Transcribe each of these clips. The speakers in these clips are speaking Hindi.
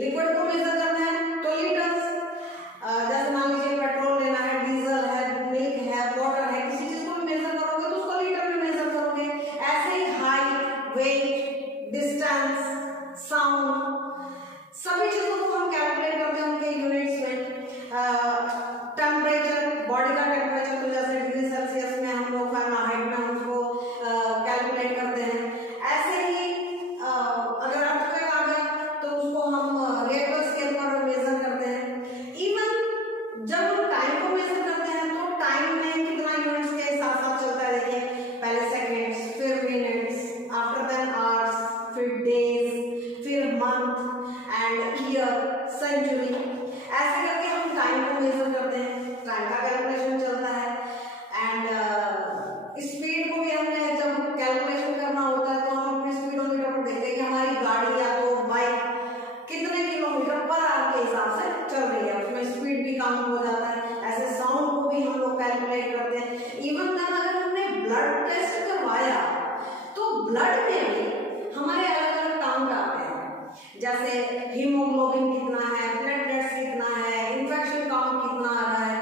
लिक्विड को मेजर करना है तो लीटर्स, जैसे मान लीजिए पेट्रोल लेना है, डीजल है, मिल्क है, वाटर है, किसी चीज को भी मेजर करोगे तो उसको लीटर में मेजर करोगे। ऐसे ही हाइट, वेट, डिस्टेंस, साउंड, सभी चीजों को हम कैलकुलेट करते हैं उनके यूनिट्स में। टेम्परेचर, बॉडी का टेम्परेचर, तो जैसे डिग्री सेल्सियस में हम लोग फ़ारेनहाइट में हम उसको कैलकुलेट करते हैं। ऐसे ही अगर अर्थक्वेक आ गया तो उसको हम रिएक्टर स्केल पर मेजर करते हैं। इवन जब हम टाइम को मेजर करते हैं तो टाइम में कितना यूनिट्स के साथ साथ चलता है, देखिए पहले सेकेंड्स, फिर मिनट्स, आफ्टर देन आवर्स, फिर डेज, फिर मंथ एंड ईयर, सेंचुरी, ऐसे करके हम टाइम को मेजर करते हैं। टाइम का कैलकुलेशन चलता है एंड स्पीड को भी हमने जब कैलकुलेशन करना होता है तो हम अपने स्पीडोमीटर पर देखते हैं कि हमारी गाड़ी या तो बाइक कितने किलोमीटर पर आवर के हिसाब से चल रही है, उसमें स्पीड भी काउंट हो जाता है। ऐसे साउंड को भी हम लोग कैलकुलेट करते हैं। इवन देन अगर हमने ब्लड टेस्ट करवाया तो ब्लड में भी हमारे अलग अलग काउंट आते हैं, जैसे हीमोग्लोबिन कितना है, प्लेटलेट्स कितना है, इन्फेक्शन काउंट कितना आ रहा है।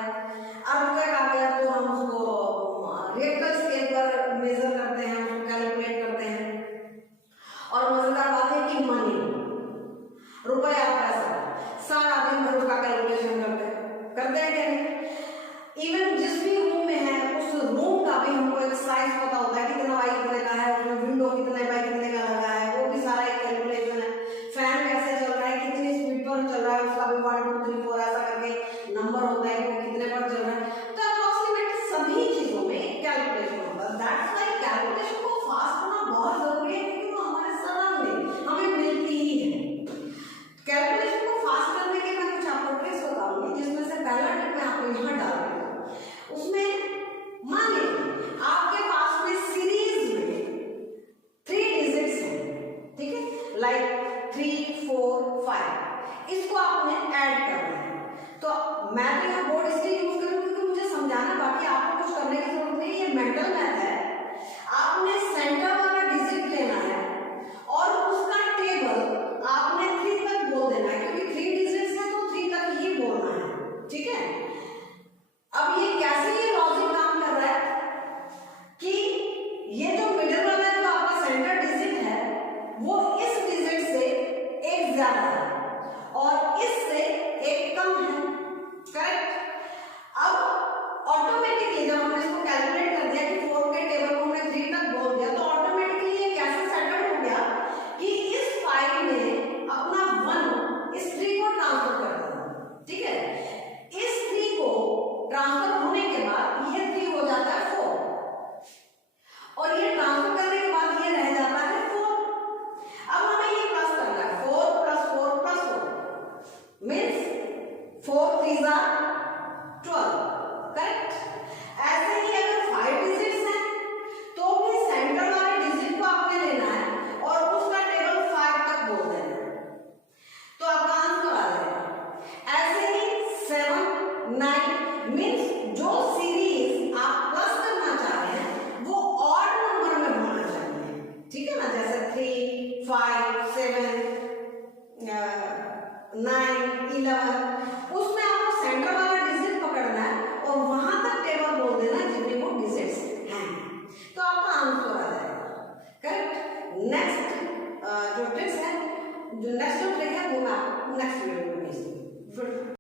अर्थक्वेक आ गया तो हम उसको रिएक्टर स्केल पर मेजर करते हैं, उसको कैलकुलेट करते हैं। और मजेदार बात है कि मनी, रुपया, पैसा, सारा दिन भर उसका कैलकुलेशन करते हैं क्या नहीं। इवन जिस भी रूम में है उस रूम का भी हमको एक साइज पता होता है, कितना बाई कितने का है, उसमें विंडो कितने बाई कितने का लगा है, वो भी सारा एक कैलकुलेशन है। फैन कैसे चल रहा है, कितनी स्पीड पर चल रहा है, उसका भी 1 2 3 4 ऐसा करके नंबर होता है कि वो कितने पर चल रहा है। तो अप्रोक्सीमेट सभी चीजों में कैलकुलेशन होता है। दैट्स व्हाई कैलकुलेशन को फास्ट होना बहुत जरूरी है, क्योंकि वो हमारे सराउंडिंग हमें मिलती ही है। कैलकुलेशन को फास्ट करने के मैं कुछ आपको ट्रिक्स बताऊंगी, जिसमें से पहला टिप मैं आपको यहाँ डाल रही हूँ। उसमें मान लीजिए आपके पास में सीरीज में 3 डिजिट्स हैं, ठीक है, लाइक 3 4 5, इसको आपने ऐड करना है। तो मैं तो यहाँ बोर्ड इसलिए यूज करूँ क्योंकि मुझे समझाना, बाकी आपको कुछ करने की जरूरत नहीं, ये मेंटल मैथ है। आपने सेंटर